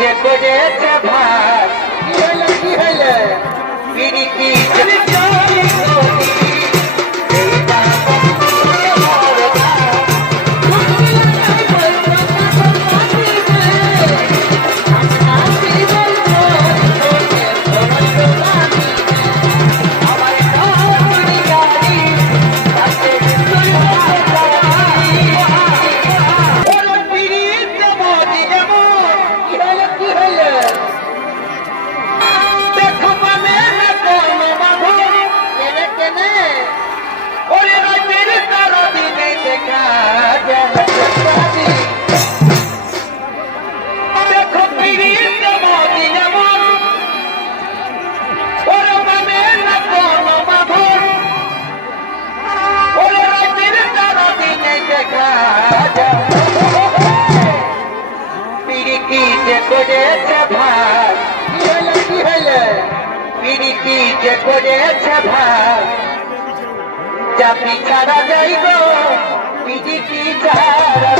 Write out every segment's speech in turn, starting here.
যে করেছে ভাই কি হলে পিরিতি পিরিতি যে করেছে ভাই কি হলে পিরিতি যে করেছে ভাই চাকরি ছাড়া যাইব পিরিতি ছাড়া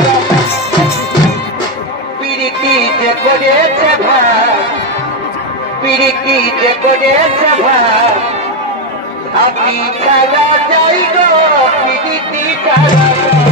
পিরিতি যে করেছে ভাই পিরিতি যে করেছে ভাই আপনি ছাড়া যাইব পিরিতি ছাড়া